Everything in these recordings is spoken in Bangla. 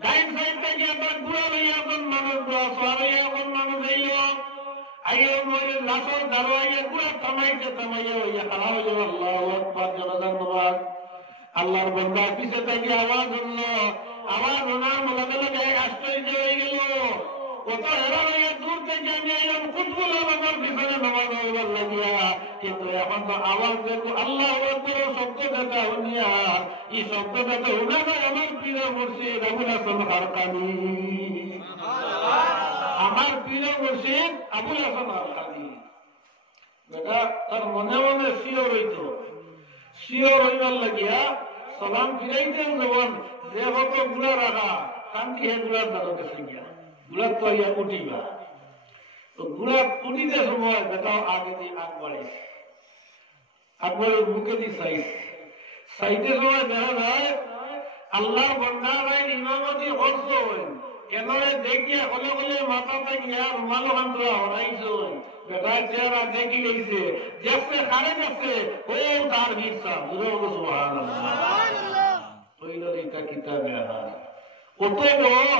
ডাইন সাইড থেকে একটা ঘুরা লইয়া এখন মানুষ সোয়ারিয়া এখন মানুষ আইল আইও মরে লাশর দাঁড়াইয়া ঘুরা থামাইতে থামাইয়া হইয়া খাড়া হইল আল্লাহু আকবার জনগণ নামাজ আল্লাহর বান্দা পিছে থেকে আওয়াজ হলো আওয়াজ শোনার লগে লগে আশ্চর্য হয়ে গেল কত হেরা হইয়া দূর থেকে আমি এলাম কুতুল আমার পিছনে নামাজ হইবার লাগিয়া কিন্তু এখন তো আওয়াজ দেখো আল্লাহু আকবার শব্দ দেখা শুনিয়া এই শব্দটা তো শোনা যায় আমার প্রিয় মুর্শিদ আবুল হাসান হারকানি আমার প্রিয় মুর্শিদ আবুল হাসান হারকানি বেটা তার মনে মনে শিওর হইত শিওর হইবার লাগিয়া সালাম ফিরাইতেন যখন যে হত গুলা রাখা কান্তি হে গুলার দ্বারা গেছে গিয়া গুলার তো ইয়া উঠিবা তো গুলা উঠিতে সময় বেটাও আগে দিয়ে আগ বাড়াইছে আকবরের মুখে দিয়ে সাইতে সময় দেখা যায় আল্লাহ বন্ধারায় ইমামতি হচ্ছ এনরে দেখিয়া হলে হলে মাথাতে গিয়া রুমাল হান্তরা হরাইছ বেটার চেহারা দেখি গেছে যাচ্ছে খারে যাচ্ছে হয়ে তার ভিড়ছা বুঝে বলো সুবহানাল্লাহ হইল এটা কিতাবে কত বড়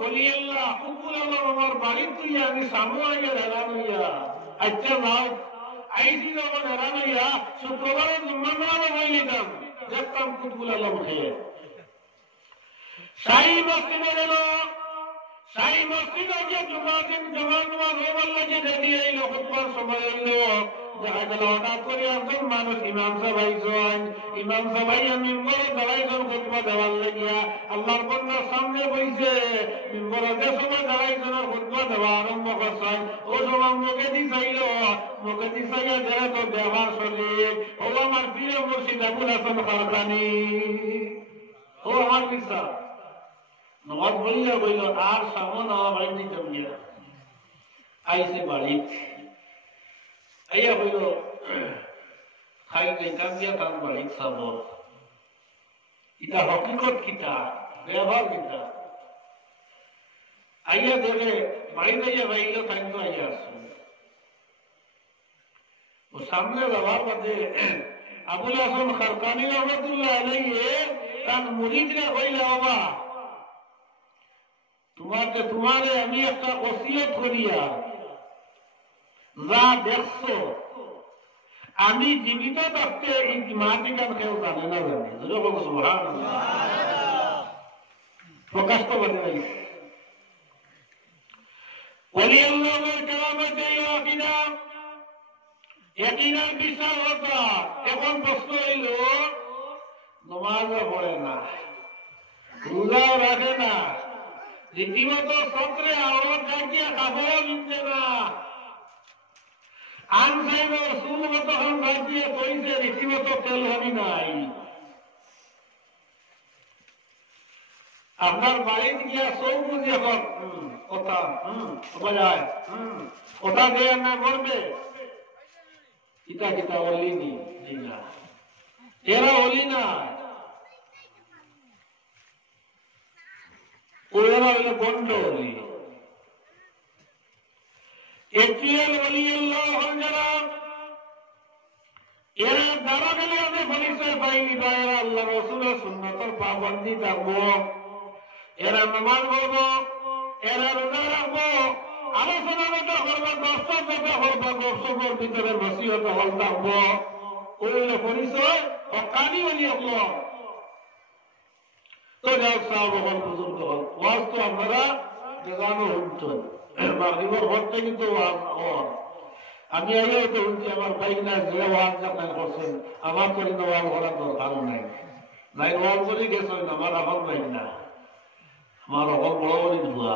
অলিয়াল্লাহ হুকুল আল্লাহ আমার বাড়ি তুই আমি সামনে আগে হেরান হইয়া আচ্ছা নাও আইসি যখন হেরান হইয়া শুক্রবারে জুম্মার হয়ে নিতাম দেখতাম কুতুল আল্লাহ খেয়ে শাহী মসজিদে গেল শাহী মসজিদে গিয়ে জমা হবার লাগে রেডি হইল খুতবার সময় হইল দেখা গেল হঠাৎ করে একজন মানুষ ইমাম সাহেব ইমাম সাহেব মিম্বর দাঁড়াইছেন খুতবা দেওয়ার লাগিয়া আল্লাহর বন্দার সামনে বইছে মিম্বর যে সময় দাঁড়াইছেন খুতবা দেওয়া আরম্ভ করছেন ও সময় মুখে দি চাইল মুখে দি চাইয়া যেহেতু ব্যবহার শরীর ও আমার প্রিয় মুর্শিদ আবুল হাসান হারকানি ও আমার বিশ্বাস নবাব বলিয়া বইল আর সামন আমার বাড়ি নিতে বলিয়া আইসে বাড়ি আইয়া বইল খাই যেতাম দিয়া তার বাড়ি চাব ইটা হকিকত কিতা ব্যবহার কিতা আইয়া দেবে বাড়িতে আইয়া বাইল তাই তো আইয়া আসছো ও সামনে যাওয়ার বাদে আবুল হাসান হারকানি রহমতুল্লাহ আলাইহি তার মুরিদরা হইলে বাবা তোমারে আমি একটা ওসিয়ত করিয়া যা দেখছো আমি জীবিত থাকতে এই মাটি গান কেউ জানে না জানি প্রকাশ তো বলে নাই বিশাল কথা এখন প্রশ্ন হইল নমাজও পড়ে না রোজাও রাখে না রীতিমতো সত্রে আওয়াজ ডাকিয়া কাপড়ও কিনছে না আন সাহেবের সুল মতো ডাকিয়ে কইছে রীতিমতো তেল হবি নাই আপনার বাড়িতে গিয়া সব বুঝে কথা বোঝায় কথা দিয়ে না করবে কিতা কিতা অলিনি এরা অলি না ওরা হইল বন্ড অলি এটিএল অলি আল্লাহ হন যারা এরা দ্বারা গেলে আমি পরিচয় পাইনি বা এরা আল্লাহ রসুলের সুন্নতর পাবন্দি থাকবো এরা নামাজ পড়বো এরা রোজা রাখবো আলোচনা কথা করবো দর্শক কথা করবো দর্শকের ভিতরে নসিহত হল থাকবো ওই পরিচয় অকানি অলি আল্লাহ তো যাও সাহেব এখন পর্যন্ত হল ওয়াজ তো আপনারা বেজানো শুনছেন মাগরিবের ঘরটা কিন্তু আমি আগে তো শুনছি আমার ভাই না যে ওয়াজ যখন করছেন আমার তো কিন্তু ওয়াজ করার দরকার নাই নাই ওয়াজ বলে গেছেন আমার এখন নাই না আমার অকল বড় বড় ধোয়া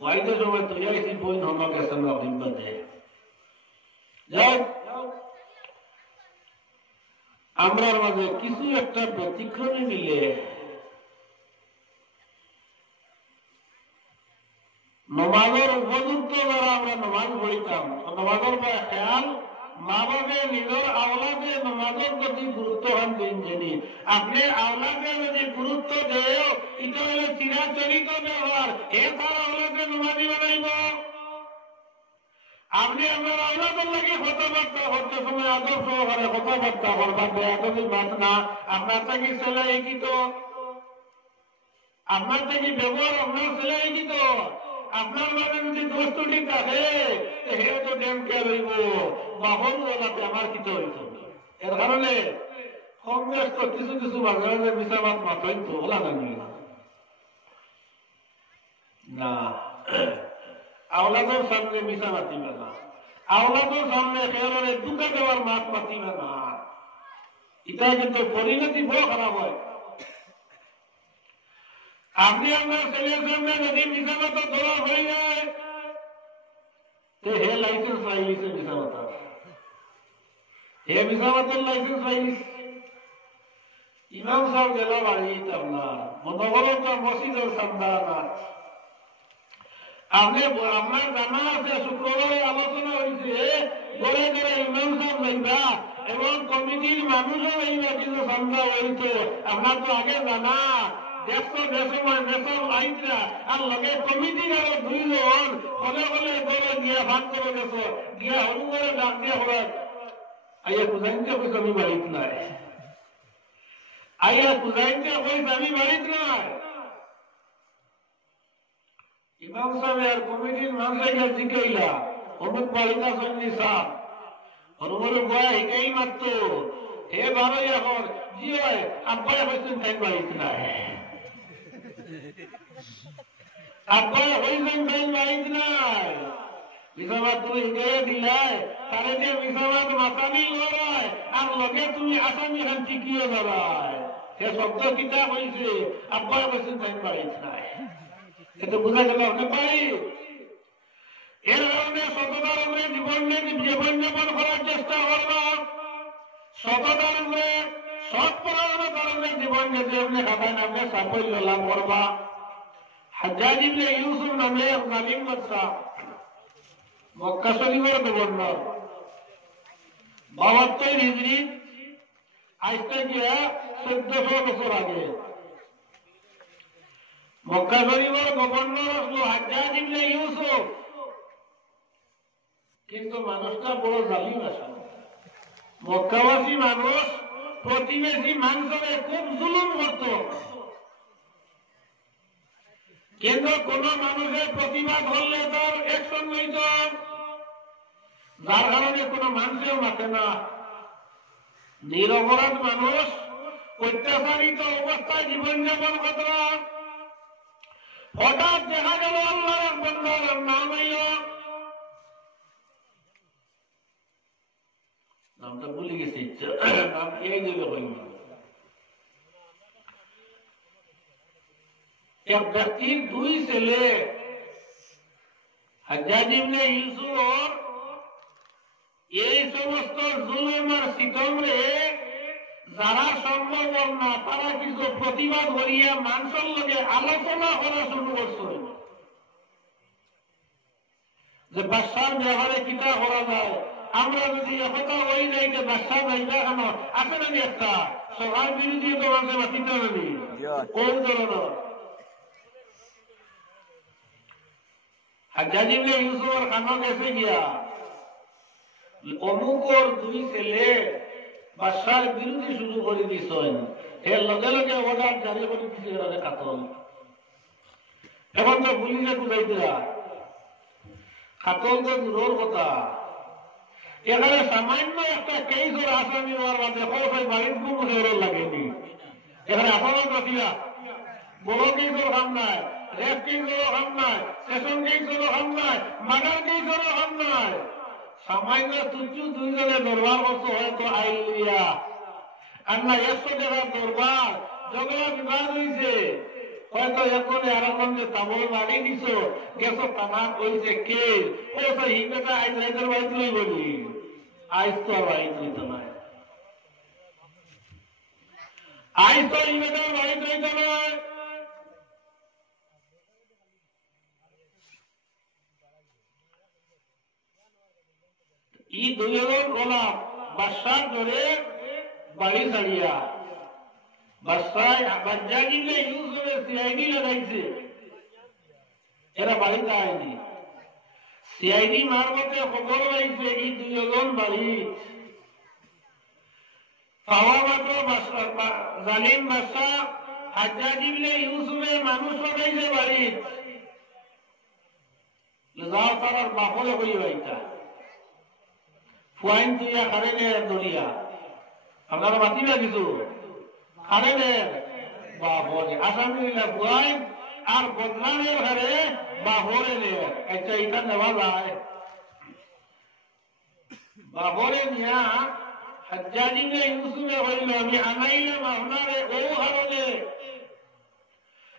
ওয়াইদের সময় তৈরি হয়েছি বই ধর্ম গেছেন অভিজ্ঞতে যাই আমরার মাঝে কিছু একটা ব্যতিক্রমী মিলে নমাজের উপযুক্ত যারা আমরা নমাজ পড়িতাম নমাজের খেয়াল মা বাবে নিজের আওলাদে নমাজের প্রতি গুরুত্ব হন দিন যিনি আপনি আওলাদে যদি গুরুত্ব দেয় এটা হলো চিরাচরিত ব্যবহার এ তার আওলাদে নমাজি বানাইব আপনি আপনার আওলাদের লাগে কথাবার্তা করতে সময় আদর সহকারে কথাবার্তা করবার বেয়াদবি মাত না আপনার থেকে ছেলে একই তো আপনার থেকে ব্যবহার আপনার ছেলে কি তো আপনার মানে যদি দোষটি থাকে হে তো ড্যাম কে রইব বাহন ওলাতে আমার কিছু হইত এর কারণে কংগ্রেস তো কিছু কিছু মাঝে মাঝে মিশাবাদ মাথায় তো ওলা না আওলাদের সামনে মিশা মাতিবে না আওলাদের সামনে খেয়ালের দুটা দেওয়ার মাত মাতিবে না এটা কিন্তু পরিণতি বড় খারাপ হয় আপনি আপনার ছেলের সামনে যদি মিশা মাতা ধরা হয়ে যায় তো হে লাইসেন্স পাইলিছে মিশা মাতা হে মিশা মাতার লাইসেন্স পাইলিস ইমাম সাহেব গেল বাড়ি আপনার মনোবরত মসজিদের সামনে আপনি আপনার জানা আছে শুক্রবারে আলোচনা হয়েছে গড়ে গড়ে ইমাম সাহেব লইবা এবং কমিটির মানুষও লইবা কিন্তু সন্ধ্যা হইত আপনার তো আগে জানা দেড়শো আইনরা আর লগে কমিটির আরো 2 জন হলে হলে দলে গিয়া ভাগ করে গেছো গিয়া হরু করে ডাক দিয়া হলে আইয়া কুজাইনকে কইস আমি বাড়িত নাই আইয়া কুজাইনকে কইস আমি বাড়িত নাই ইমাম সাহেব আর কমিটির মানুষকে জিজ্ঞাইলা অমুক বাড়িটা সঙ্গী সাহ হরুমরু গয়া হিকাই মাত্র হে ভালো এখন জি হয় আব্বাই হয়েছেন তাই বাড়িত নাই আব্বাই হয়েছেন তাই বাড়িত নাই মিশাবাদ তুমি হিকাইয়া দিলাই তারে যে মিশাবাদ মাতানি লড়ায় আর লগে তুমি আসামি খান টিকিয়ে লড়ায় সে শব্দ কিতাব হয়েছে আব্বাই হয়েছেন তাই বাড়িত নাই এটা বোঝা গেল অনেক পারি এর কারণে সততার উপরে জীবনযাপন করার চেষ্টা করবো সততার উপরে সৎপরায়ণের কারণে জীবন যেতে আপনি খাতায় নামে সাফল্য লাভ করবা হাজ্জাজ ইবনে ইউসুফ নামে জালিম বাদশা মক্কা শরীফের গভর্নর 72 হিজরি আজ থেকে 1400 বছর আগে মক্কা শরীফের গভর্নর হলো হাজ্জাজ ইবনে ইউসুফ কিন্তু মানুষটা বড় জালিম আসলে মক্কাবাসী মানুষ প্রতিবেশী মানুষের খুব জুলুম করত কিন্তু কোন মানুষের প্রতিবাদ হলে তার অ্যাকশন নিত যার কারণে কোন মানুষের মাথে না নিরপরাধ মানুষ অত্যাচারিত অবস্থায় জীবনযাপন করত হঠাৎ দেখা গেল আল্লাহর বান্দার নাম নামটা ভুলে গেছি নাম এই দিলে হইল এক ব্যক্তির 2 ছেলে হাজ্জাজ ইবনে ইউসুফ এই সমস্ত জুলুম আর সিতমরে যারা সম্ভব না তারা কিছু প্রতিবাদ করিয়া মানুষের লগে আলোচনা করা শুরু করছে যে বাদশার ব্যবহারে কিটা করা যায় আমরা যদি একথা হয়ে যাই যে বাদশা যাইবা কেন আছে নাকি একটা সবার বিরোধী তো মানুষের বাঁচিতে নাকি কোন ধরনের হাজ্জাজ ইবনে ইউসুফের খানা গেছে গিয়া অমুকর 2 ছেলে বাদশার বিরোধী শুরু করে দিয়েছেন এর লগে লগে অর্ডার জারি করে দিচ্ছে কাতল এখন তো পুলিশে বুঝাইতে কাতল তো দূরের কথা এখানে সামান্য একটা কেসের আসামি হওয়ার বাদে বাড়ির খুব লাগেনি এখানে আসামি রাখিয়া বড় কেসের হাম নাই রেপ কেসেরও হাম নাই সেশন কেসেরও হাম নাই মার্ডার কেসেরও হাম নাই সামান্য তুচ্ছু 2 জনে দরবার করতে হয়তো আইন লিয়া আর না 100 টাকার দরবার ঝগড়া বিবাদ হয়েছে হয়তো এখন আরেকজনকে তাবল মারি দিছ গেছো থানা হয়েছে কে ও তো হিংসাটা আইন রাইতের বাড়িতে বলি আইস তো আর বাড়িতে হইতো না আইস তো হিংসাটার বাড়িতে হইতো নয় এই 2 জন গোলাম বাদশার ধরে বাড়ি ছাড়িয়া বাদশাহ হাজ্জাজ ইবনে ইউসুফের সিআইডি লাগাইছে এরা বাড়িতে আয়নি সিআইডি মারফতে খবর পাইছে এই 2 জন বাড়ি পাওয়া মাত্র জালিম বাদশাহ হাজ্জাজ ইবনে ইউসুফে মানুষ বানাইছে বাড়ি যাও তার বাপরে হই ভাইটা ফুয়াইন তুইয়া খারেনের দরিয়া আপনারা মাতিবা কিছু খারেনের বাপরে আসামিরা ফুয়াইন আর বদনামের ঘরে বাপরে নিয়ে আচ্ছা এটা নেওয়া যায় বাপরে নিয়া হাজ্জাজ ইবনে ইউসুফে হইল আমি আনাইলাম আপনার ও হারনে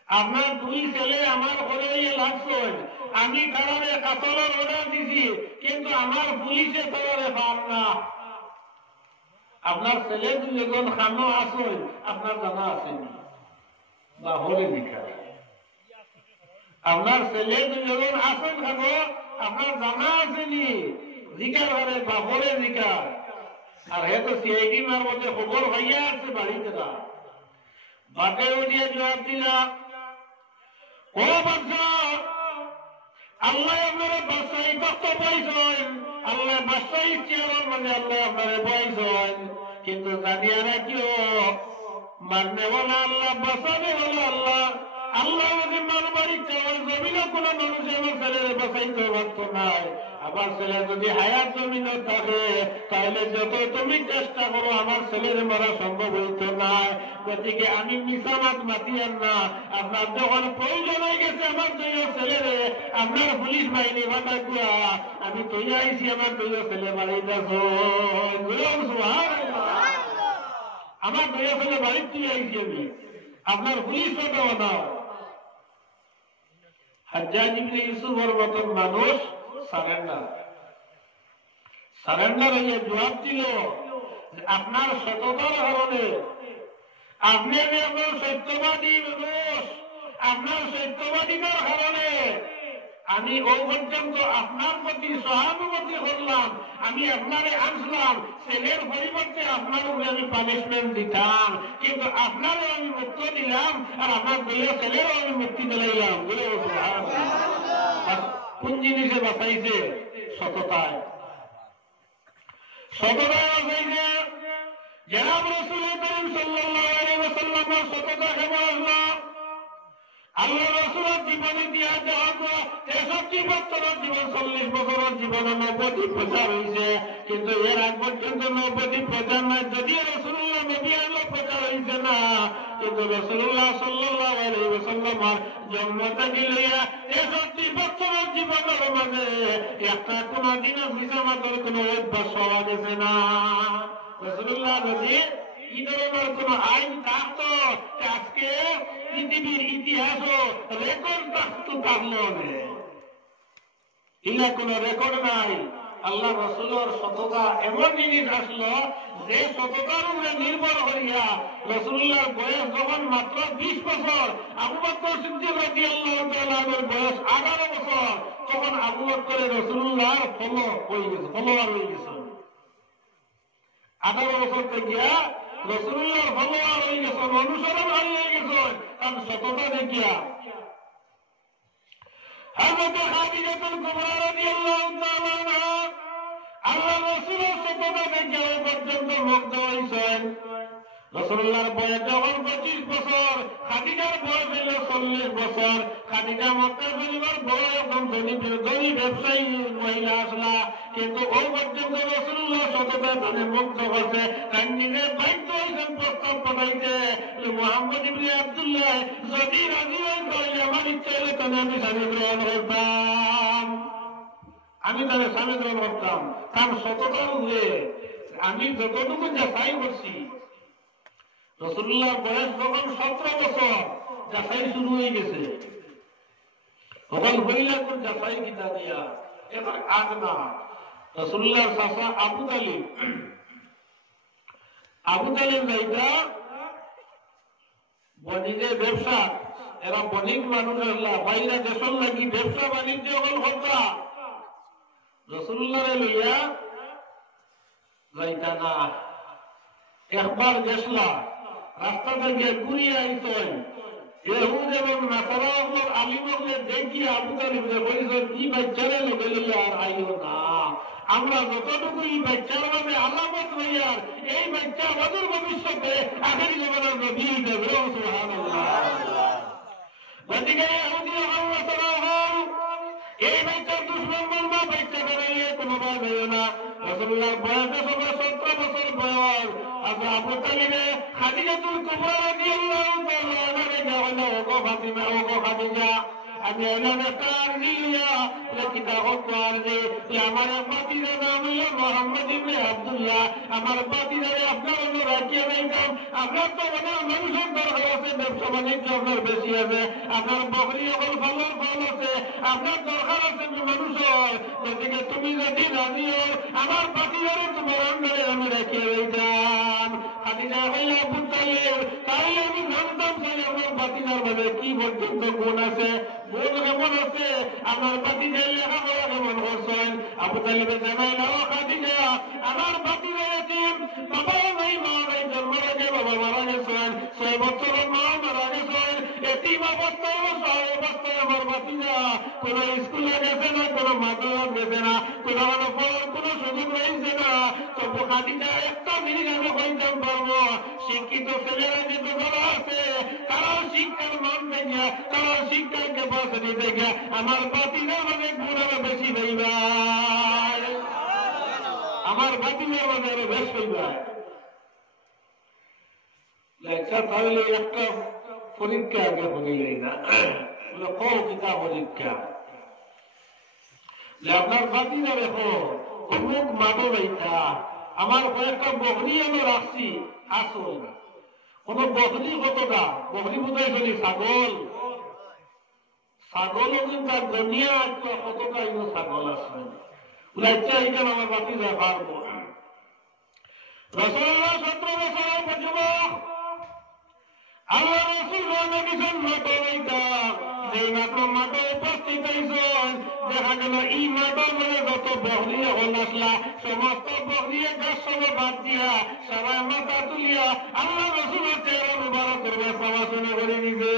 আপনার দুই ছেলে আমার ঘরে লাগছে আমি কারণে কাতলের অর্ডার দিছি কিন্তু আমার পুলিশে তারা পার না আপনার ছেলে দুজন খানো আসেন আপনার জানা আসেনি বা হরে লিখা আপনার ছেলে দুজন আসেন খানো আপনার জানা আসেনি জিকার ঘরে বা হরে জিকার আর হে তো সিআইডি মার মধ্যে খবর হইয়া আছে বাড়িতে না বাকে উঠিয়ে জবাব দিলা ও বাচ্চা আল্লাহ আপনারা বাসাই কত পাইছেন আল্লাহ বাসাই চেয়ার মানে আল্লাহ আপনারা পাইছেন কিন্তু জানিয়া রাখিও মারনে বলা আল্লাহ বাসাবে বলা আল্লাহ আল্লাহ আমাকে মারবাড়ি চাওয়ার জমিনে কোন মানুষ আমার ছেলের বাসাইতে পারত নাই আমার ছেলে যদি হায়াত জমিনে থাকে তাহলে যত তুমি চেষ্টা করো আমার ছেলের মারা সম্ভব হইত না গতিকে আমি মিসামাত মাতিয়ার না আপনার যখন প্রয়োজন হয়ে গেছে আমার দুই ছেলেরে আপনার পুলিশ বাহিনী ভাটা গুয়া আমি তৈরি আইছি আমার দুই ছেলে বাড়িতে আমার দুই ছেলে বাড়ির তুই আইছি আমি আপনার পুলিশ ভাটা বানাও হাজ্জাজ ইবনে ইউসুফের মতন মানুষ সারেন্ডার হয়ে জবাব দিল আপনার সততার কারণে আপনি আপনার সত্যবাদী মানুষ আপনার সত্যবাদীদের কারণে আমি ও পর্যন্ত আপনার প্রতি সহানুভূতি করলাম আমি আপনারে আনলাম ছেলের পরিবর্তে আপনার উপরে আমি পানিশমেন্ট দিতাম কিন্তু আপনারও আমি মুক্ত দিলাম আর আপনার দুই ছেলেরও আমি মুক্তি দিলাম কোন জিনিসে বাঁচাইছে সততায় বাঁচাইছে জনাব রাসূল করিম সাল্লাল্লাহু আলাইহি ওয়াসাল্লামের সততা কেমন আল্লাহ রাসূলের জীবনে দিয়া দেওয়া 63 বছরের জীবন 40 বছরের জীবনে 90 প্রচার হয়েছে কিন্তু এর আগ পর্যন্ত 90 প্রচার নাই যদিও রাসূলুল্লাহ নবী আল্লাহ প্রচার হয়েছে না কিন্তু রাসূলুল্লাহ সাল্লাল্লাহু আলাইহি ওয়াসাল্লামের জন্ম থেকে লইয়া 63 বছরের জীবনের মাঝে একটা কোনো দিন মিসামাতের কোনো অভ্যাস হওয়া গেছে না রাসূলুল্লাহ নবী এই ধরনের কোন আইন থাকতো আজকে পৃথিবীর ইতিহাস রেকর্ড থাকতো কারণে ইলা কোন রেকর্ড নাই আল্লাহ রাসূলের সততা এমন জিনিস আসলো যে সততার উপরে নির্ভর করিয়া রাসূলুল্লাহর বয়স যখন মাত্র 20 বছর আবু বকর সিদ্দিক রাদিয়াল্লাহু তাআলা এর বয়স 18 বছর তখন আবু বকরের রাসূলুল্লাহর ফলোয়ার হয়ে গেছে 18 বছর থেকে রাসূলুল্লাহর ফলোয়ার হয়ে গেছে অনুসরণ হয়ে গেছে কারণ সততা দেখিয়া হযরত খাদিজাতুল কুবরা রাদিয়াল্লাহু তাআলা আনহা আল্লাহ রাসূলের সততা দেখিয়া পর্যন্ত মুগ্ধ হইছেন রাসূলুল্লাহর বয়স যখন 25 বছর খাদিজার বয়স হইল 40 বছর খাদিজা মক্কা শরীফের বড় একদম ধনী ব্যবসায়ী মহিলা আসলা কিন্তু ও পর্যন্ত রাসূলুল্লাহ সততা তাদের মুগ্ধ করছে তার নিজে বাধ্য হয়েছেন প্রস্তাব পাঠাইতে মুহাম্মদ ইবনে আব্দুল্লাহ যদি রাজি হয় তাহলে আমার ইচ্ছা হলে তাহলে আমি স্বামী গ্রহণ করতাম তার সততার উপরে আমি যতটুকু যাচাই করছি রাসূলুল্লাহর বয়স যখন 17 বছর যাচাই শুরু হয়ে গেছে তখন হইলা কোন যাচাই কিতা দিয়া এবার আগ না রাসূলুল্লাহর চাচা আবু তালিব যাইতা বনিদের ব্যবসা এরা বণিক মানুষের বাইরে দেশের লাগি ব্যবসা বাণিজ্য হল হতা রাসূলুল্লাহরে লইয়া যাইতা না একবার গেছলা রাস্তা থেকে ঘুরিয়ে আইতেন ইহুদ এবং নাসারার আলিমকে দেখি আবু তালিবকে বলেছেন কি বাচ্চারে লোকে লইয়া আর আইও না আমরা যতটুকু এই বাচ্চার মাঝে আলামত হইয়ার এই বাচ্চা অদূর ভবিষ্যতে আখেরি জীবনের নবী দেবে। সুবহানাল্লাহ। গতিকে এই বাচ্চার দুশ্মন বলবা বাচ্চা বেড়াইলে কোনো বার বেরো না। রাসূলুল্লাহ বয়সে সবাই 17 বছর বয়স। আচ্ছা আবু তালিবে খাদিজাতুল কুবরা রাদিয়াল্লাহু তাআলা আনহা হলো ওগো ফাতিমা ওগো খাদিজা আমি এলাম একটা আরজি লিয়া কিতাব আরজি আমার বাতির নাম হলো মোহাম্মদ ইবনে আব্দুল্লাহ। আমার বাতিরে আপনার অন্য রাখিয়ে রাখতাম। আপনার তো অনেক মানুষের দরকার আছে, ব্যবসা বাণিজ্য আপনার বেশি আছে, আপনার বকরি হল ফলর ফল আছে, আপনার দরকার আছে মানুষের। গতিকে তুমি যদি রাজি হও আমার বাতিরে তোমার অন্যরে আমি রাখিয়ে রাখতাম। খাদিজা হইয়া আবু তালিব তাহলে আমি জানতাম চাই আমার বাতিনার মাঝে কি পর্যন্ত গুণ আছে, গুণ কেমন আছে, আমার বাতিজা লেখাপড়া কেমন করছেন। আবু তালিবে জানাই না খাদিজা আমার বাতিজা এতিম, বাবাও নাই মা নাই, জন্মের আগে বাবা মারা গেছেন, 6 বছর মা মারা গেছেন, এতিম অবস্থায় 6 অবস্থায় আমার বাতিজা কোন স্কুলে গেছে না, কোন মাদ্রাসা গেছে না, কোন কোন সুযোগ রয়েছে না। তবু খাদিজা একটা জিনিস আমি কইতাম পারবো, শিক্ষিত ছেলেরা যে যারা আছে তারাও শিক্ষার মান দেখে, তারাও শিক্ষার ক্যাপাসিটি দেখে আমার বাতিজার মানে গুণারা বেশি হইবার, আমার বাতিজার মানে আরো বেশ হইবার। তাহলে একটা পরীক্ষা আগে বলিলেই না, কোন কিতাব পরীক্ষা যে আপনার বাতিজা দেখো অমুক মাঠে বাইতা আমার কয়েকটা বকরি আমি রাখছি আসল কোন বকরি কতটা বকরি বোধহয় চলি ছাগল, ছাগলও কিন্তু দুনিয়া কতটা এগুলো ছাগল আছে ইচ্ছা এইখানে আমার বাতিজা পারবো। রাসূলুল্লাহ 17 বছর পর্যন্ত আল্লাহ রাসূল নবীজন মাঠে বাইতা, যে মাঠে উপস্থিত হয়েছেন দেখা গেল এই মাঠের মানে যত বকরি হল আসলা সমস্ত বকরি গাছ সব বাদ দিয়া সবাই মাথা তুলিয়া আল্লাহ রাসূলের চেহারা মুবারক করবে সমালোচনা করে দিবে।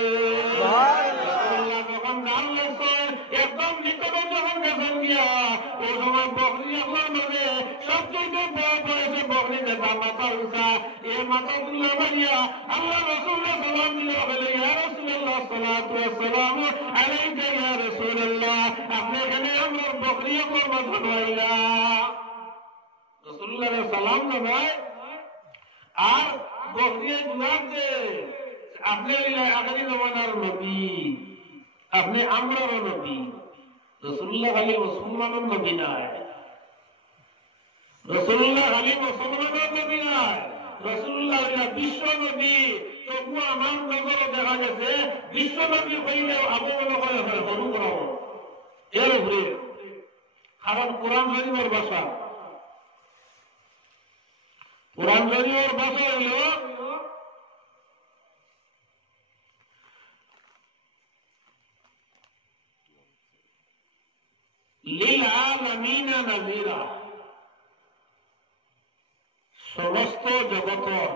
যখন গান লেগছেন একদম নিকটে যখন গেছেন গিয়া ওই সময় বকরি আপনার মানে সবচেয়ে বড় বয়সে বকরি দেখা মাথা উঠা এ মাথা তুলা মারিয়া আল্লাহ রাসূলের সালাম দিল, বলে ইয়া রাসূলুল্লাহ সাল্লাল্লাহু আলাইহি ওয়াসাল্লাম আলাইকা ইয়া রাসূলুল্লাহ, আপনি এখানে আমার বকরি আপনার মাথা ধরাইলা। রাসূলুল্লাহর সালাম জানায় আর বকরি জবাব দে, আপনি আখেরি জমানার নবী, আপনি আমরারও নবী। রাসূলুল্লাহ খালি মুসলমানের নবী নয়, রাসূলুল্লাহ খালি মুসলমানের নবী নয়, রাসূলুল্লাহ বিশ্ব নবী। তবু আমার নজরে দেখা গেছে বিশ্ব নবী হইলেও আবহাওয়া হয়ে হয় হরু করাও এর উপরে, কারণ কোরআন শরীফের ভাষা, কোরআন শরীফের ভাষা হইল লিল আলামিনা নাযীরা, সমস্ত জগতের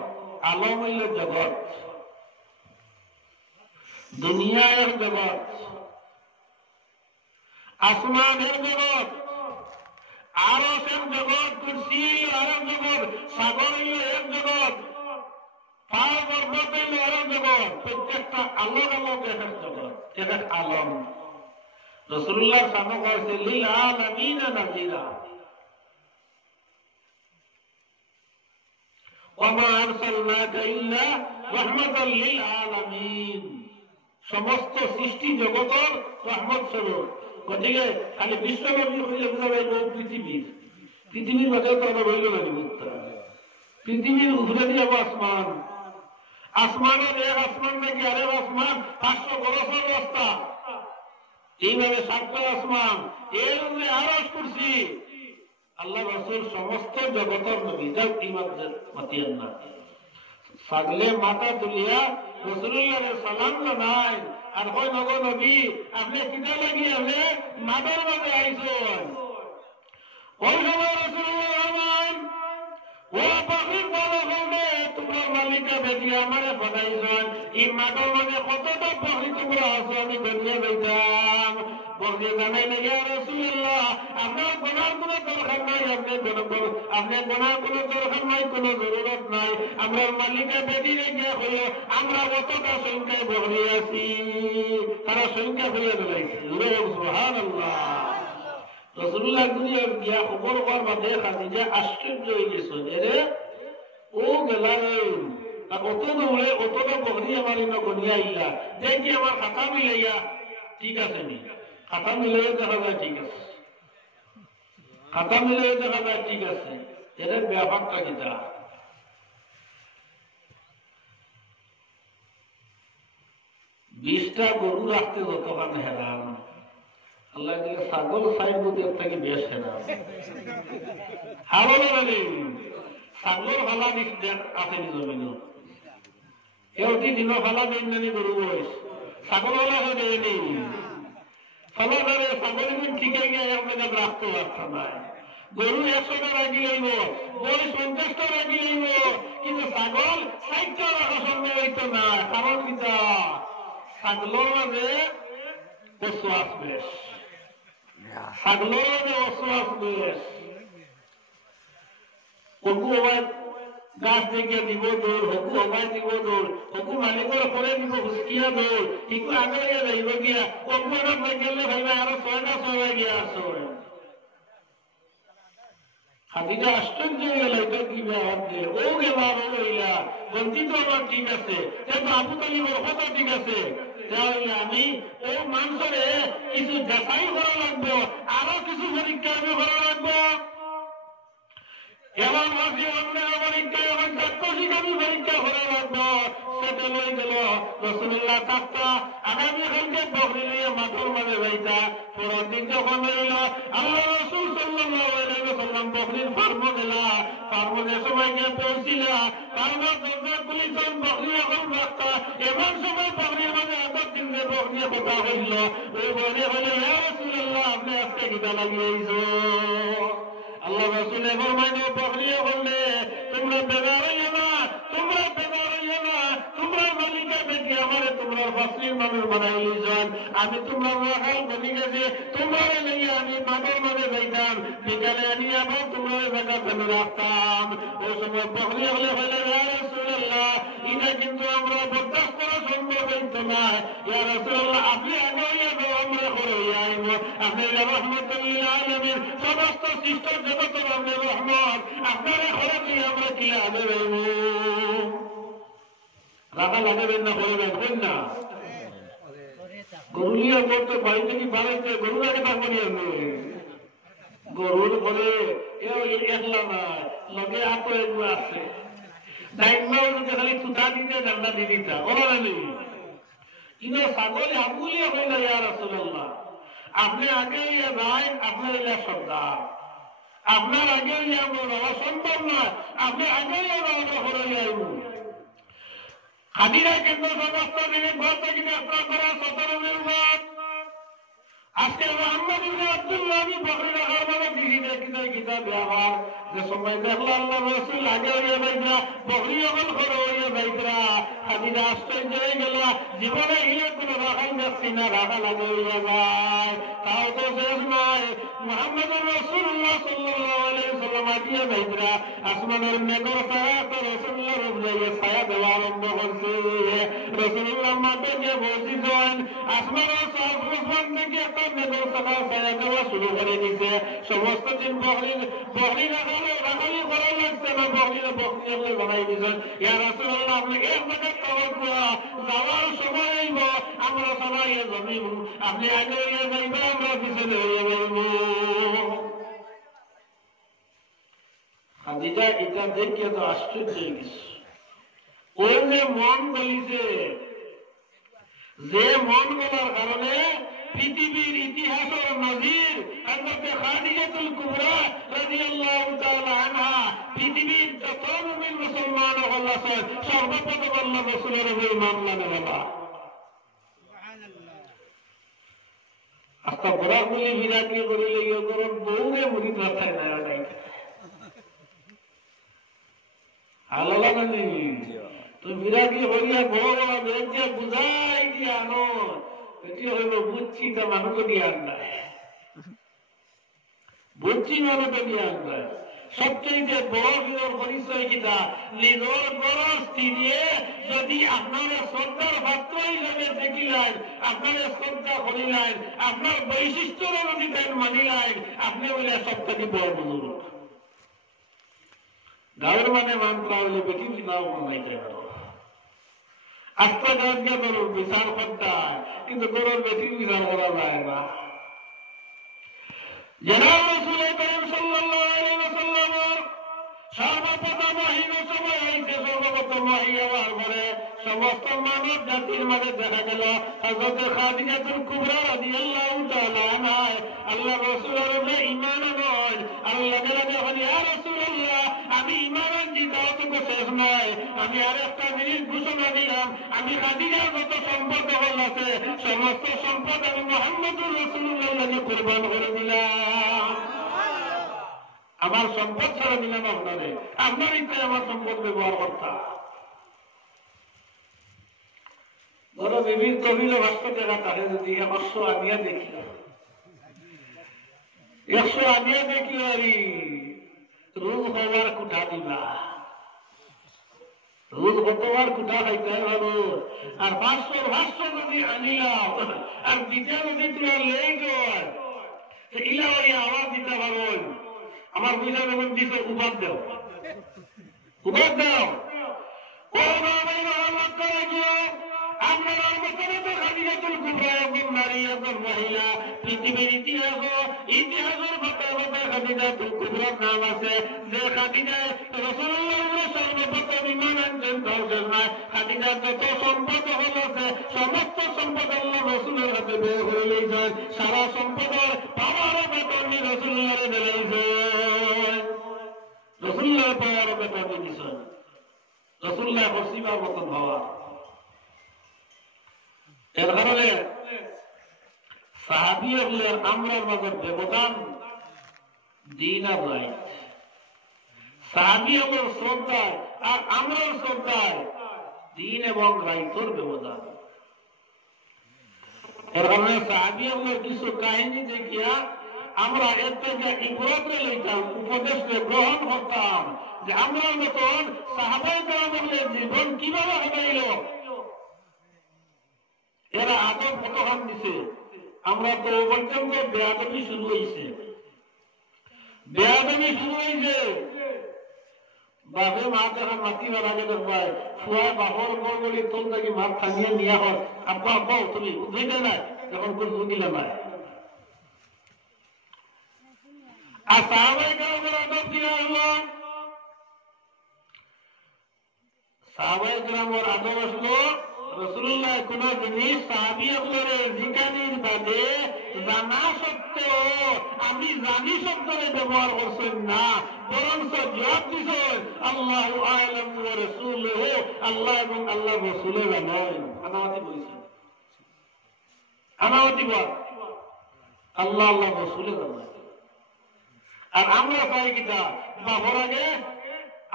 আলম হইল জগৎ, দুনিয়ার জগৎ, আসমানের জগৎ, আরশের জগৎ, কুরসি আরেক জগৎ, সাগর হইল এক জগৎ, পাহাড় পর্বত হইল আরেক জগৎ, প্রত্যেকটা আলোক আলোক এক জগৎ, এক এক আলম। রাসূলুল্লাহ সামনে করেছে লিল আলামিনা নাযীরা, ওয়ামা আরসালনাকা ইল্লা রাহমাতাল লিল আলামিন, সমস্ত সৃষ্টি জগতের রহমত স্বরূপ। গতিকে খালি বিশ্ব নবী হইলে বোঝাবে পৃথিবীর মাঝে তো আমরা বলল না, পৃথিবীর উপরে দিয়ে আসমান, আসমানের এক আসমান নাকি আরেক আসমান 500 বছর রাস্তা, এইভাবে 7টা আসমান, এর উপরে আরশ কুরসি। আল্লাহ রাসূল সমস্ত জগতের নবী, যাও ইমাম মাতিয়ান না সাগলে মাথা তুলিয়া রাসূলুল্লাহর সালাম জানায় আর কই নগো নবী আপনি কিটা লাগি আপনি মাথার মাঝে আইছেন। ওই সময় রাসূলুল্লাহ ফরমান ও পাখির বড় হবে তোমরা মালিক বেটি আমারে ফটাইছেন এই মাঠের মাঝে কতটা বকরি তোমরা আছো আমি ধরিয়ে দিতাম বকরি জানাই না ইয়া রাসূলুল্লাহ আপনার গোনার কোনো দরকার নাই আপনি গোনার কোনো দরকার নাই কোনো জরুরত নাই আমরা মালিকের বেটি রেখে হইল আমরা কতটা সংখ্যায় বকরি আছি তারা সংখ্যা করিয়া দিলাইছে সুবহানাল্লাহ রাসূলুল্লাহ দুনিয়ার গিয়া খবর করার বাদে খাদিজা আশ্চর্য হয়ে গেছে এরে ও গেলাম অত দৌড়ে অতটা বকরি আমার ইনো গনিয়া ইলা দেখি আমার খাতা মিলাইয়া ঠিক আছে নি খাতা মিলাইয়া দেখা যায় ঠিক আছে খাতা মিলাইয়া দেখা যায় ঠিক আছে এর ব্যাপারটা কিটা 20টা গরু রাখতে যতখানে হেরান আল্লাহ দিলে ছাগল সাইড বুঝের থেকে বেশ হেরান হারো না ছাগল ফালা আসেনি জমিন কেউটি দিন ফালা দিন নানি গরু বয়স ছাগল ফালা হয়ে যায়নি ফালা ধরে ছাগল ঠিকে গিয়ে এক জায়গায় রাখতে পারত না গরু 100টা রাখি লইব বয়স 50টা রাখি লইব কিন্তু ছাগল 60টা রাখা সম্ভব হইত না কারণ কিতা ছাগলের মাঝে ওয়াসওয়াস বেশ ছাগলের মাঝে ওয়াসওয়াস বেশ হকু ওবাই গাছ থেকে দিব দৌড় হকু ওবাই দিব দৌড় হকু মালিকের পরে দিব হুসকিয়া দৌড় ঠিকু আগে যাইব গিয়া হকু অনেক গেলে ভাইবা আরো 6টা সময় গিয়া আসো খাদিজা আশ্চর্য হয়ে গেল এটা কি ব্যাপার দিয়ে ও গেলা ও হইলা বঞ্চিত আমার ঠিক আছে কিন্তু আবু তালিবের কথা ঠিক আছে তাহলে আমি ও মানুষের কিছু যাচাই করা লাগবো আরো কিছু পরীক্ষা আমি করা লাগবো এমন মাসে অন্যের পরীক্ষায় আমার চাক্ষুষিক আমি পরীক্ষা করা লাগবো সেটা লই গেল রাসূলুল্লাহ থাকতা আগামীকালকে বকরি নিয়ে মাথার মাঝে যাইতা পরের দিন যখন হইল আল্লাহ রাসূল সাল্লাল্লাহু আলাইহি ওয়াসাল্লাম বকরির ফার্মে গেলা ফার্মে সময় গিয়ে পৌঁছিলা ফার্মের দরজা খুলিছেন বকরি এখন রাখতা এমন সময় বকরির মাঝে এত দিন বকরি কথা হইল ওই বকরি হইল ইয়া রাসূলুল্লাহ আপনি আজকে কিতা লাগিয়েছো আল্লাহ রাসূল ফরমাইলো বকরি বললে তোমরা বেজার হইও না তোমরা মালিকের বেটি আমারে তোমরা ফাসলির মানুষ বানাইলি যান আমি তোমরা রাখাল বলি গেছি তোমরা লইয়া আমি মাঠের মাঝে যাইতাম বিকালে আনি আবার তোমরা জায়গা ফেলে রাখতাম ওই সময় বকরি হলে হইলে ইয়া রাসূলুল্লাহ এটা কিন্তু আমরা বরদাস্ত করা সম্ভব হইতো না ইয়া রাসূলুল্লাহ আপনি আগে হইয়া আমরা করে আইব আপনি রহমতুল লিল আলামিন সমস্ত সৃষ্ট জগতের আপনি রহমত আপনারা ঘরে দিয়ে আমরা কি আগে রইব রাখা লাগাবেন না করবেন না গরুলিয়া করতে বাড়িতে কি বাড়াইতে গরুর আগে থাকবো নি আমি গরুর বলে একলা না লগে আতো এগুলো আছে ডাইনমাও যদি খালি তুতা দিতে ডান্ডা দিয়ে দিতা ওরা নেই কিন্তু ছাগলে আবুলিয়া হইল ইয়া রাসূলুল্লাহ আপনি আগে যাই আপনার এলা সর্দার আপনার আগে রওনা সম্ভব নয় আপনি আগে রওনা করে যাইব খাদিরা কিন্তু সমস্ত দিনে ঘর থেকে যাত্রা করা 17 দিন বাদ আজকে মোহাম্মদ ইবনে আব্দুল্লাহ আমি বকরি রাখার মানে দিদি কিতাব ব্যবহার যে সময় দেখলো আল্লাহ রাসূল আগে হইয়া যাইতা বকরি যখন করে হইয়া যাইতা খাদিরা আশ্চর্য হয়ে গেল জীবনে হিলে কোনো রাখাল দেখছি না রাখাল আগে হইয়া যায় তাও তো শেষ নয় মোহাম্মদ রাসূলুল্লাহ সাল্লাল্লাহু আলাইহি ওয়াসাল্লাম আগে যাইতা আসমানের মেঘর ছায়া তো রাসূলুল্লাহর উপরে ছায়া দেওয়া আরম্ভ করছে রাসূলুল্লাহ মাঠে গিয়ে বসেছেন আসমানের সাফ থেকে একটা মেঘর ছায়া দেওয়া শুরু করে দিছে সমস্ত দিন বকরি রাখালি করা লাগছে না বকরি বানাই দিয়েছেন ইয়া রাসূলুল্লাহ আপনি এক জায়গায় কবর করা যাওয়ার সময় আইব আমরা সবাই জমিব আপনি আগে হইয়া যাইবা আমরা পিছনে হইয়া যাইব খাদিজা এটা দেখে তো আশ্চর্য হয়ে গেছে ওই যে মন বলিছে যে মন বলার কারণে পৃথিবীর ইতিহাসের নজির হযরত খাদিজাতুল কুবরা রাদিয়াল্লাহু তাআলা আনহা পৃথিবীর যত মুমিন মুসলমান হল আছে সর্বপ্রথম আল্লাহ রাসূলের উপর ঈমান আনে বাবা সুবহানাল্লাহ আস্তা বরাগুলি বিরাকি করে লইও করন বউরে মুড়ি মাথায় না নাই আল্লাহ নানি বিরাগী হইয়া বড় বড় বেঞ্চে বুঝাই দিয়ে আনো এটি হইল বুঝছি তা মানুষ নিয়ে আনলায় বুঝছি মানুষ নিয়ে আনলায় সবচেয়ে বড় বিরোধ পরিচয় কিনা নিজের গরস্তি দিয়ে যদি আপনারা শ্রদ্ধার পাত্র হিসাবে দেখিলেন আপনারা শ্রদ্ধা করিলেন আপনার বৈশিষ্ট্য যদি তাই মানিলেন আপনি বলে সবথেকে বড় বুজুর্গ গাঁয়ের মানে মানলা হলে বেটি নাও মানাইতে পারো আস্তে গাছ গরুর বিচার করতে হয় কিন্তু গরুর বেটির বিচার করা যায় না জনাব রাসূল করিম সাল্লাল্লাহু আলাইহি ওয়াসাল্লামের সর্বপ্রথম ওহীর সময় হইতে সর্বপ্রথম ওহী হওয়ার পরে সমস্ত মানব জাতির মাঝে দেখা গেল হযরত খাদিজাতুল কুবরা রাদিয়াল্লাহু তাআলা আনহা আল্লাহ রাসূলের উপরে ঈমান আনেন আল্লাহ বলে বলেন ইয়া রাসূলুল্লাহ আমি ঈমান আনছি তাও তো শেষ নয় আমি আরেকটা জিনিস ঘোষণা দিলাম আমি খাদিজার যত সম্পদ আছে সমস্ত সম্পদ আমি মুহাম্মদুর রাসূলুল্লাহর লাগি কুরবান করে দিলাম আমার সম্পদ ছাড়া দিলাম আপনারে আপনার ইচ্ছে আমার সম্পদ ব্যবহার করতাম বড় বিবির কবিল ভাষ্য দেখা তাহলে যদি 100 আনিয়া দেখি 100 আনিয়া দেখি আরি রোজ হওয়ার কুঠা দিলা রোজ কতবার কুঠা খাইতে ভালো আর 500 যদি আনিলাম আর দ্বিতীয় যদি তোমার লেই গয় ইলা ওই আওয়াজ দিতে পারো আমার পয়সা যখন দিছে উপাদ দাও ও ভাই রহমত করে গিয়ে আপনার মতনে তো খাদিজাতুল কুবরা একজন নারী একজন মহিলা পৃথিবীর ইতিহাসের কথায় খাদিজাতুল কুবরার নাম আছে যে খাদিজা রাসূলুল্লাহর সর্বপ্রথম ঈমান আনছেন তার জন্য খাদিজার যত সম্পদ হল আছে সমস্ত সম্পদ আল্লাহ রাসূলের হাতে বের হয়ে গেছে সারা সম্পদের পাওয়ার বেতন রাসূলুল্লাহর দিয়েছে রাসূলুল্লাহর পাওয়ার বেতন দিয়েছে রাসূলুল্লাহ হসিবার মতন ভাবা এর কারণে সাহাবী হলেন আমরার মাঝে ব্যবধান দিন আর রাইট সাহাবী হলেন শ্রদ্ধায় আর আমরার শ্রদ্ধায় দিন এবং রাইতের ব্যবধান এর কারণে সাহাবী হলেন কিছু কাহিনী দেখিয়া আমরা এর থেকে ইবরত লইতাম উপদেশ গ্রহণ করতাম যে আমরার মতন সাহাবায়ে কেরামের জীবন কিভাবে হইল এরা আদব কতখান দিছে আমরা তো পর্যন্ত বেয়াদবি শুরু হয়েছে বাপে মা যখন মাতি লাগে দেখবাই ফুয়ায় বাপর কল বলি তোর নাকি মাপ থামিয়ে নিয়ে হয় আব্বা আব্বা তুমি বুঝতে না যখন কোন দিলে না আর সাহাবায়ে কেরামের আদব কি হলো সাহাবায়ে কেরামের আদব আসলো রাসূলুল্লাহ কোন জিনিস সাহাবীদের জিজ্ঞাসির বাদে জানা সত্ত্বেও আমি জানি শব্দে ব্যবহার করছেন না বরঞ্চ জবাব দিছেন আল্লাহু আ'লাম ওয়া রাসূলুহু আল্লাহ এবং আল্লাহ রাসূল জানেন আনাওয়াতি বলেছেন আনাওয়াতি বল আল্লাহ আল্লাহ রাসূল জানেন আর আমরা চাই কিটা বাবার আগে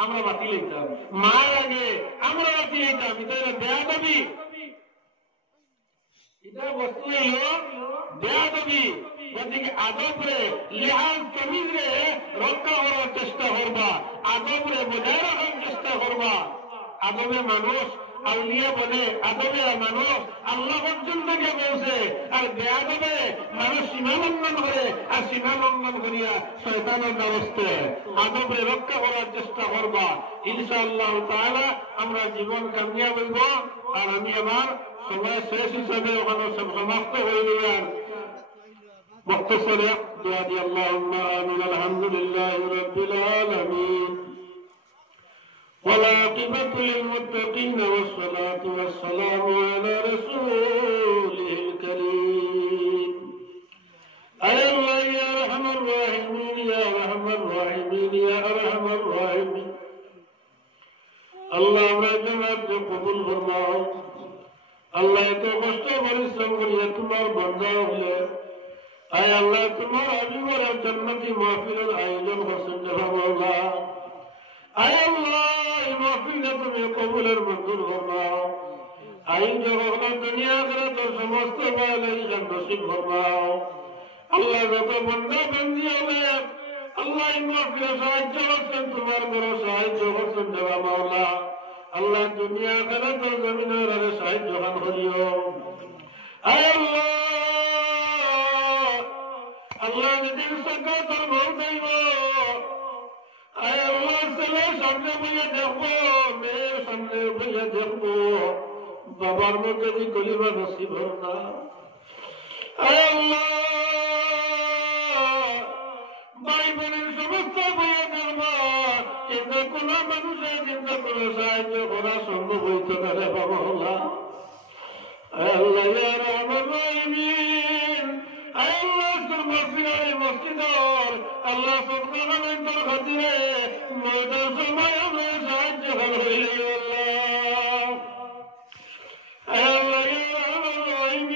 আমরা বাতি লইতাম মার আগে আমরা বাতি লইতাম এটা বেয়াদবি এটা বস্তু হইল বেয়াদবি গতিকে আদবরে লিহাজ তমিজরে রক্ষা করার চেষ্টা করবা আদবরে বজায় রাখার চেষ্টা করবা আদবে মানুষ আউলিয়া বলে আদবে মানুষ আল্লাহ পর্যন্ত গিয়ে পৌঁছে আর বেয়াদবে মানুষ সীমা লঙ্ঘন করে আর সীমা লঙ্ঘন করিয়া শয়তানের ব্যবস্থা আদবে রক্ষা করার চেষ্টা করবা ইনশাআল্লাহ তাআলা আমরা জীবন কামিয়াব হইব আর আমি আমার সময় শেষ হিসাবে ওখানে সমাপ্ত হয়ে যাওয়ার মুক্তসরে দোয়া দিয়ে আল্লাহুম্মা আমিন আলহামদুলিল্লাহি রাব্বিল আলামিন والعاقبة للمتقين والصلاة والسلام على رسوله الكريم أي الله يا أرحم الراحمين يا أرحم الراحمين يا أرحم الراحمين الله رحمت قبول فرماؤ الله تو কষ্ট পরিশ্রম করিয়া তোমার বান্দা হলে আয় আল্লাহ তোমার হাবিবের জান্নাতি মাহফিলের আয়োজন করছেন মাওলা আয় আল্লাহ এই মাহফিলটা তুমি কবুলের মঞ্জুর ফরমাও আইন জগৎ দুনিয়া করে তো সমস্ত ভাইয়ের নসিব ফরমাও আল্লাহ যত বন্ধা বন্দী হবে আল্লাহ এই মাহফিলে সাহায্য করছেন তোমার বড় সাহায্য করছেন দেবা মাওলা আল্লাহ দুনিয়া করে তো জমিনের সাহায্য খান করিও আয় আল্লাহ আল্লাহ যেদিন সরকার তোর ভোট দেব আয় আল্লাহ ছেলে সামনে বইয়ে দেখবো মেয়ের সামনে বইয়ে দেখবো বাবার মধ্যে কি কলিমা নসিব হল না আয় আল্লাহ ভাই বোনের সমস্ত বইয়ে দেখবো কিন্তু কোন মানুষের কিন্তু কোন সাহায্য করা সম্ভব হইত না রে বাবা আয় আল্লাহ ইয়া রহমান রহিম আয় আল্লাহ তোর মসজিদের মসজিদর আল্লাহ সবখানে তোর খাতিরে ময়দান সময় আমরা সাহায্য হইলে আল্লাহ আয় আল্লাহ ইয়া রহমান রহিম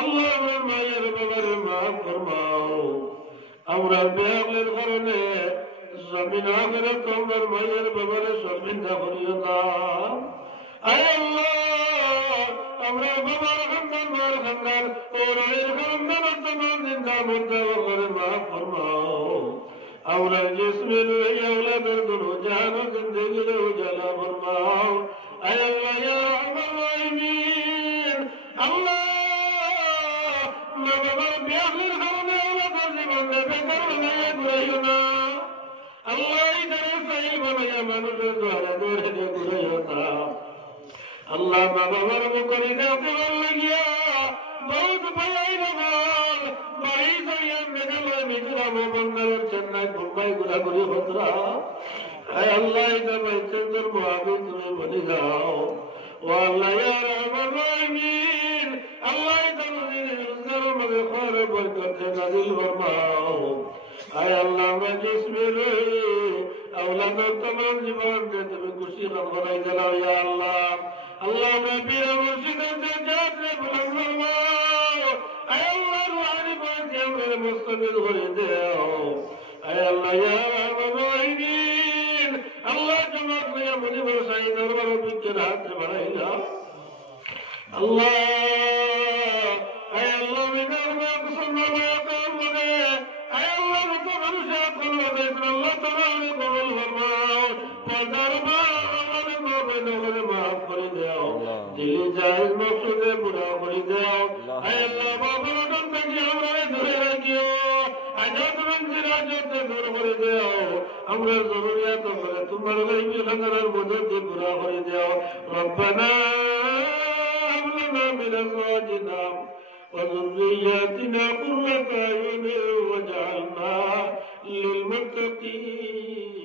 আল্লাহ আমার মায়ের বাবার মাফ ফরমাও আমরা বেআলের কারণে জমিন আগরে তোমার মায়ের বাবার শর্মিন্দা করিও না আয় আল্লাহ আমরা বাবার খানদান মার খানদান ওর খানদান তোমার জিন্দা মুর্দা করে মাফ ফরমাও আমরা জিসমের औलादर दोनों जहानों जिंदगी रे उजाला फरमाओ आय अल्लाह या रहमान रहीम अल्लाह बाबा बियाखिर खाने औलादर जीवन में बेकार बनाया गुराइयो ना अल्लाह इधर सही बनाया मनुष्य द्वारा दोरे दे गुराइयो ना अल्लाह बाबा मरमु करी जाते वाला गया बहुत भलाई नवाल बड़ी सरिया मेघालय मिजोराम बंगाल चेन्नई मुंबई घुराघुरी होत रहा ऐ अल्लाह इधर बैठे तुम मुआविन तुम्हें बनी जाओ वो अल्लाह या रहमान रहीम अल्लाह इधर रोजगारों में खैर बरकत नाज़िल फरमाओ ऐ अल्लाह मैं जिसमें औलाद तमाम जीवन दे तुम्हें खुशी का बनाई दिलाओ या अल्लाह अल्लाह मैं पीर मुर्शिद से जात में बुलंद फरमाओ ऐ अल्लाह रूहानी बात ये मेरे मुस्तकिल हो दे ऐ अल्लाह या रहमान रहीम अल्लाह जमात में मुझे बरसाई दरबार के हाथ से बढ़ाएगा अल्लाह ऐ अल्लाह मेरा नाम सुनना मैं काम बने ऐ अल्लाह तो मनुष्य को दे अल्लाह तआला कबूल फरमाओ दरबार में माफ कर दो दिल जायज मकसूदे पूरा कर दो ऐ अल्लाह बाबा रतन तक हमरा धरे रखियो आजाद मंजिरा जते दूर कर दो हमरा जरूरियत करे तुम्हारे गरीबी खंदर मदद पूरा कर दो रब्बना हब लना मिन अज़वाजिना وذرياتنا قرة أعين واجعلنا للمتقين